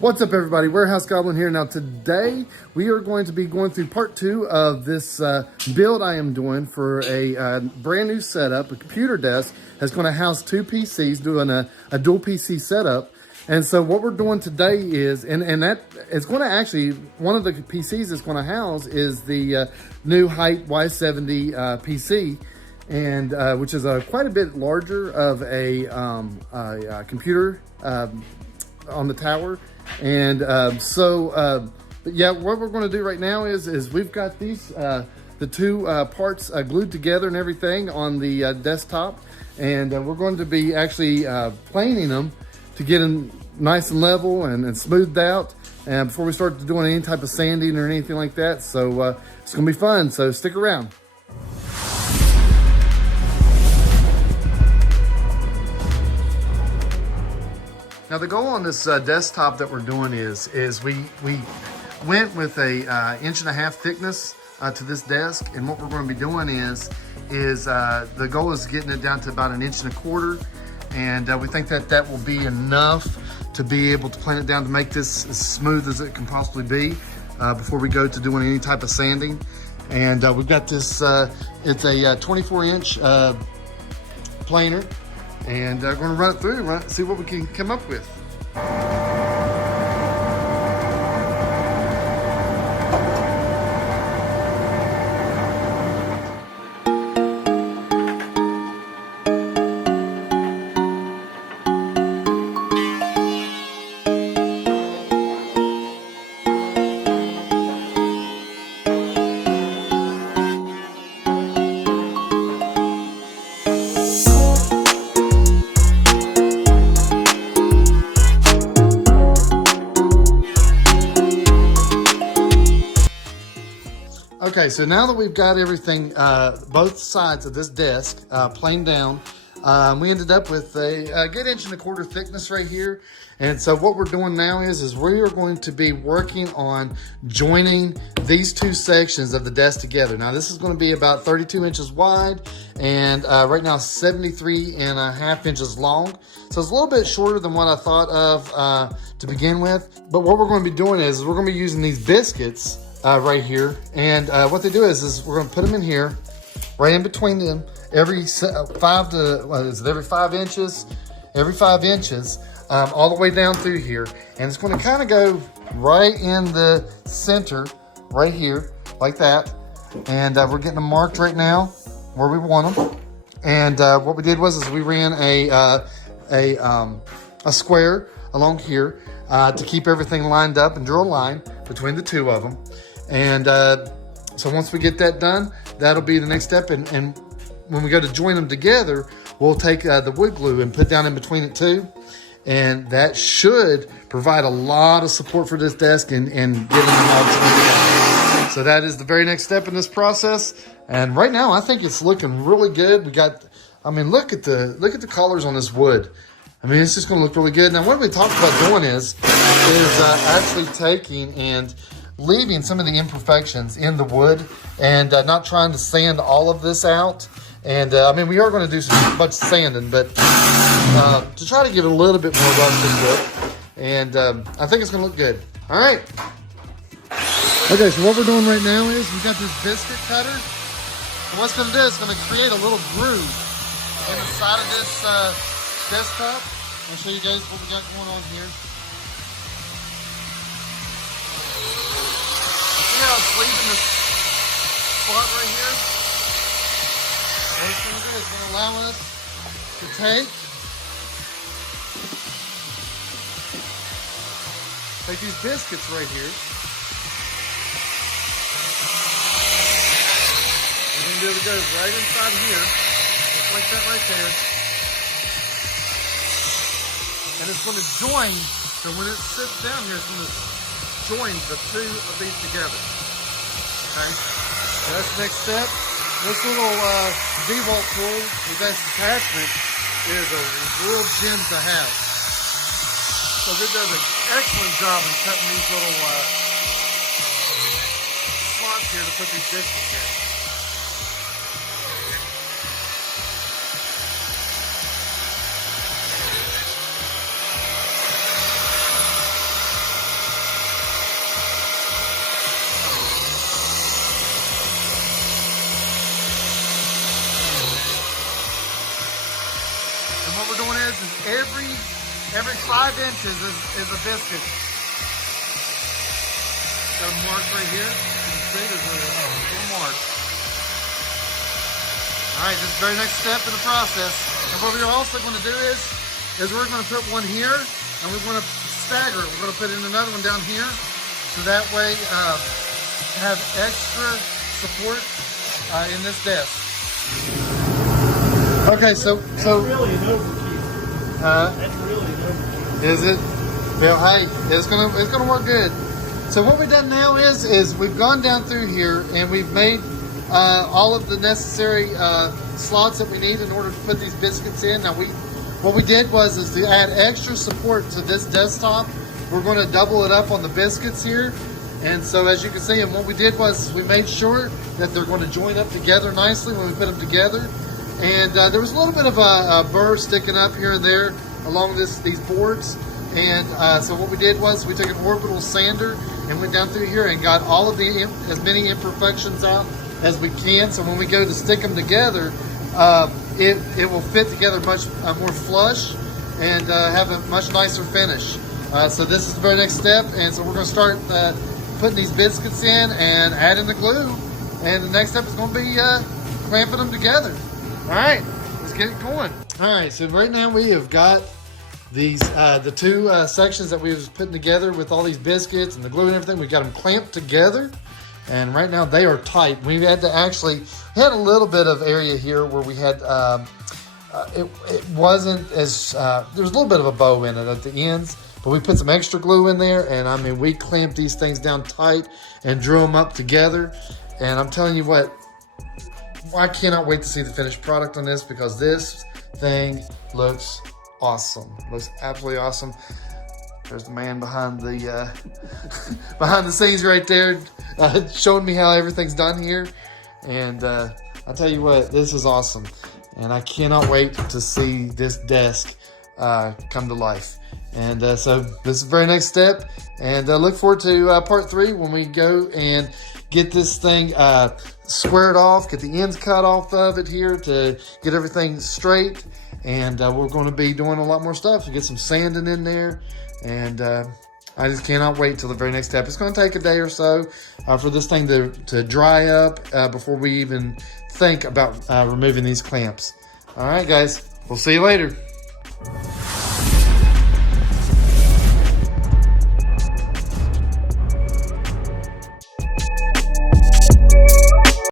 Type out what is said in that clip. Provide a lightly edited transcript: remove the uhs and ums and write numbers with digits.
What's up, everybody? Warehouse Goblin here. Now today we are going to be going through part 2 of this build I am doing for a brand new setup, a computer desk that's going to house 2 PCs, doing a dual PC setup. And so what we're doing today is, and that is going to actually, one of the PCs it's going to house is the new Hyte Y70 PC, and which is quite a bit larger of a computer on the tower. And yeah, what we're going to do right now is we've got these the 2 parts glued together and everything on the desktop, and we're going to be actually planing them to get them nice and level and smoothed out, and before we start doing any type of sanding or anything like that. So it's gonna be fun, so stick around. Now the goal on this desktop that we're doing is we went with a 1.5 inch thickness to this desk, and what we're going to be doing is the goal is getting it down to about 1.25 inches, and we think that will be enough to be able to plane it down to make this as smooth as it can possibly be before we go to doing any type of sanding. And we've got this, it's a 24-inch planer. And we're going to run it through, see what we can come up with. Okay, so now that we've got everything, both sides of this desk planed down, we ended up with a good 1.25 inch thickness right here. And so what we're doing now is we are going to be working on joining these 2 sections of the desk together. Now this is going to be about 32 inches wide, and right now 73.5 inches long. So it's a little bit shorter than what I thought of to begin with. But what we're going to be doing is we're going to be using these biscuits right here, and what they do is we're going to put them in here, right in between them, every 5 inches, all the way down through here, and it's going to kind of go right in the center, right here, like that. And we're getting them marked right now where we want them. And what we did was we ran a square along here to keep everything lined up and draw a line between the 2 of them. And so once we get that done, that'll be the next step. And when we go to join them together, we'll take the wood glue and put down in between it too. And that should provide a lot of support for this desk and getting them all joined together. So that is the very next step in this process. And right now, I think it's looking really good. We got, I mean, look at the colors on this wood. I mean, it's just going to look really good. Now, what we talked about doing is actually taking and leaving some of the imperfections in the wood, and not trying to sand all of this out. And I mean, we are going to do much sanding, but to try to give it a little bit more rustic look. And I think it's going to look good. All right. Okay, so what we're doing right now is we've got this biscuit cutter. And what's going to do is it's going to create a little groove in the side of this desktop. I'll show you guys what we got going on here. See how it's leaving this spot right here? What it's going to do is going to allow us to take these biscuits right here. We're going to be able to go right inside here, just like that right there. And it's going to join, so when it sits down here, it's going to join the 2 of these together. Okay, so that's the next step. This little D-bolt tool with that attachment is a real gem to have. So it does an excellent job in cutting these little slots here to put these biscuits in. every 5 inches is a biscuit. Got a mark right here. You can see there's a little mark. All right, this is the very next step in the process. And what we're also going to do is we're going to put one here, and we're going to stagger it. We're going to put in another one down here, so that way have extra support in this desk. Okay, so That's really an overkill. That's really an overkill. Is it? Well, hey, it's gonna work good. So what we've done now is we've gone down through here and we've made all of the necessary slots that we need in order to put these biscuits in. Now what we did was to add extra support to this desktop. We're going to double it up on the biscuits here. And so as you can see, and what we did was we made sure that they're going to join up together nicely when we put them together. And there was a little bit of a burr sticking up here and there along these boards. And so what we did was we took an orbital sander and went down through here and got all of as many imperfections out as we can. So when we go to stick them together, it will fit together much more flush and have a much nicer finish. So this is the very next step. And so we're going to start putting these biscuits in and adding the glue. And the next step is going to be clamping them together. All right, let's get it going. All right, so right now we have got these the two sections that we was putting together with all these biscuits and the glue and everything. We got them clamped together, and right now they are tight. We had to we had a little bit of area here where we had it wasn't as there was a little bit of a bow in it at the ends, but we put some extra glue in there, and I mean we clamped these things down tight and drew them up together. And I'm telling you what, I cannot wait to see the finished product on this, because this thing looks awesome. Looks absolutely awesome. There's the man behind the behind the scenes right there, showing me how everything's done here. And I'll tell you what, this is awesome. And I cannot wait to see this desk come to life. And so this is the very next step. And look forward to part 3 when we go and get this thing squared off, get the ends cut off of it here to get everything straight. And we're going to be doing a lot more stuff to get some sanding in there. And I just cannot wait till the very next step. It's going to take a day or so for this thing to dry up before we even think about removing these clamps. All right, guys, we'll see you later.